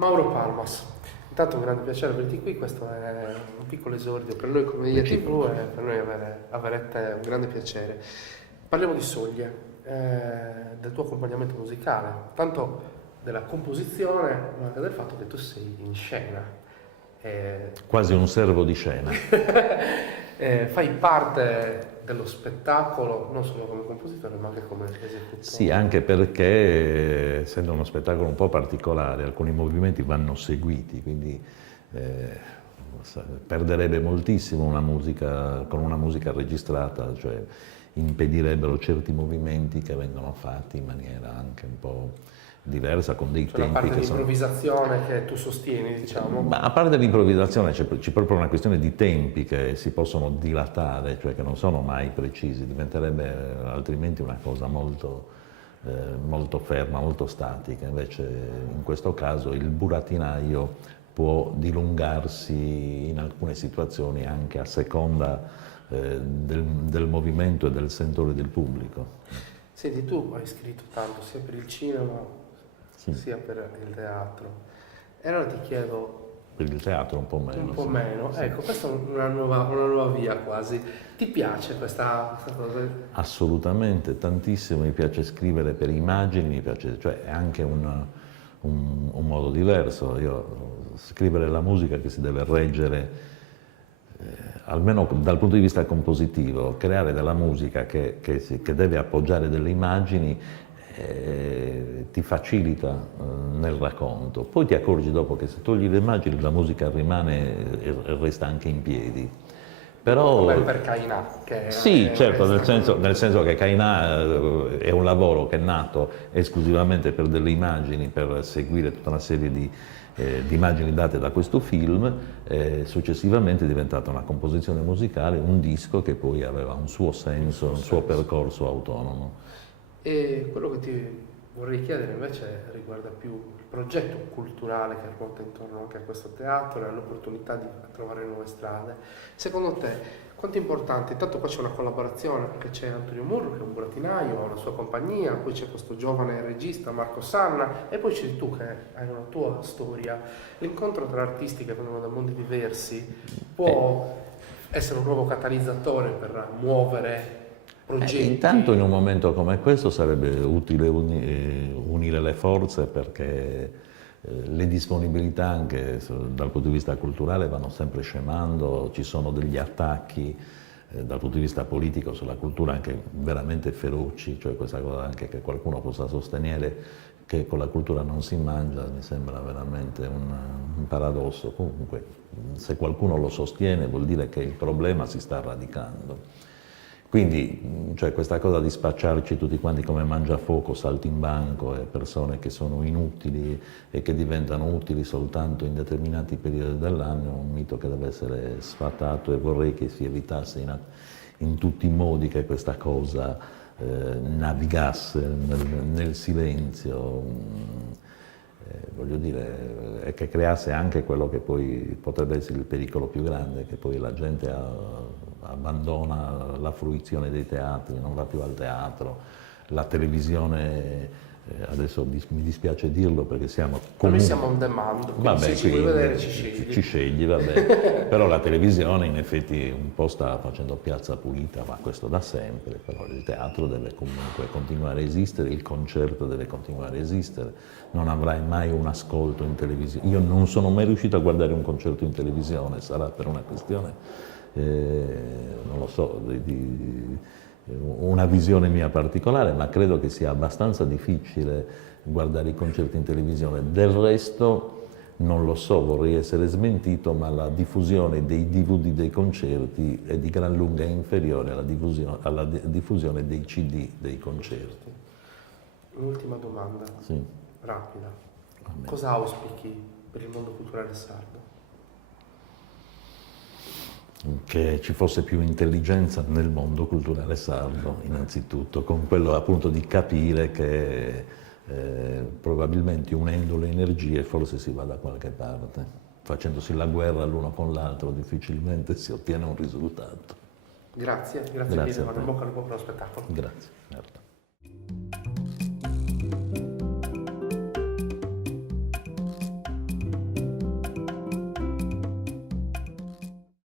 Mauro Palmas, intanto un grande piacere averti qui, questo è un piccolo esordio per noi come Media TV e per noi avere te è un grande piacere. Parliamo di Soglie, del tuo accompagnamento musicale, tanto della composizione ma anche del fatto che tu sei in scena. Quasi un servo di scena. Fai parte dello spettacolo non solo come compositore ma anche come esecutore. Sì, anche perché essendo uno spettacolo un po' particolare, alcuni movimenti vanno seguiti, quindi perderebbe moltissimo una musica, con una musica registrata, cioè impedirebbero certi movimenti che vengono fatti in maniera anche un po' diversa, con dei tempi la parte che di sono... improvvisazione che tu sostieni, diciamo. Ma a parte l'improvvisazione c'è proprio una questione di tempi che si possono dilatare, cioè che non sono mai precisi, diventerebbe altrimenti una cosa molto ferma, molto statica. Invece in questo caso il burattinaio può dilungarsi in alcune situazioni anche a seconda del movimento e del sentore del pubblico. Senti, tu hai scritto tanto sia per il cinema sia per il teatro. E allora ti chiedo... Per il teatro un po' meno. Un po' meno. Sì. Ecco, questa è una nuova via quasi. Ti piace questa cosa? Assolutamente, tantissimo. Mi piace scrivere per immagini, mi piace, cioè è anche un modo diverso. Scrivere la musica che si deve reggere, almeno dal punto di vista compositivo, creare della musica che deve appoggiare delle immagini, ti facilita nel racconto. Poi ti accorgi dopo che se togli le immagini la musica rimane e resta anche in piedi. Però, come per Cainà. Sì, certo, nel senso che Cainà è un lavoro che è nato esclusivamente per delle immagini, per seguire tutta una serie di immagini date da questo film, successivamente è diventata una composizione musicale, un disco che poi aveva un suo senso, un suo percorso autonomo. E quello che ti vorrei chiedere invece riguarda più il progetto culturale che ruota intorno anche a questo teatro e l'opportunità di trovare nuove strade. Secondo te, quanto è importante? Intanto qua c'è una collaborazione perché c'è Antonio Murro che è un burattinaio, ha la sua compagnia, poi c'è questo giovane regista Marco Sanna e poi c'è tu che hai una tua storia. L'incontro tra artisti che vengono da mondi diversi può essere un nuovo catalizzatore per muovere intanto in un momento come questo sarebbe utile unire le forze perché le disponibilità anche dal punto di vista culturale vanno sempre scemando, ci sono degli attacchi dal punto di vista politico sulla cultura anche veramente feroci, cioè questa cosa anche che qualcuno possa sostenere che con la cultura non si mangia mi sembra veramente un paradosso. Comunque se qualcuno lo sostiene vuol dire che il problema si sta radicando. Quindi cioè, questa cosa di spacciarci tutti quanti come mangiafuoco, saltimbanco e persone che sono inutili e che diventano utili soltanto in determinati periodi dell'anno è un mito che deve essere sfatato e vorrei che si evitasse in tutti i modi che questa cosa navigasse nel silenzio, voglio dire, e che creasse anche quello che poi potrebbe essere il pericolo più grande, che poi la gente abbandona la fruizione dei teatri, non va più al teatro, la televisione, adesso mi dispiace dirlo perché siamo comunque... Noi siamo on demand, vabbè, se ci vuoi vedere ci scegli, vabbè. Però la televisione in effetti un po' sta facendo piazza pulita, ma questo da sempre, però il teatro deve comunque continuare a esistere, il concerto deve continuare a esistere, non avrai mai un ascolto in televisione. Io non sono mai riuscito a guardare un concerto in televisione, sarà per una questione... non lo so, una visione mia particolare, ma credo che sia abbastanza difficile guardare i concerti in televisione. Del resto, non lo so, vorrei essere smentito, ma la diffusione dei DVD dei concerti è di gran lunga inferiore alla diffusione dei CD dei concerti. Un'ultima domanda, rapida. Cosa auspichi per il mondo culturale sardo? Che ci fosse più intelligenza nel mondo culturale sardo, innanzitutto, con quello appunto di capire che probabilmente unendo le energie forse si va da qualche parte, facendosi la guerra l'uno con l'altro difficilmente si ottiene un risultato. Grazie mille, in bocca al lupo per lo spettacolo. Grazie.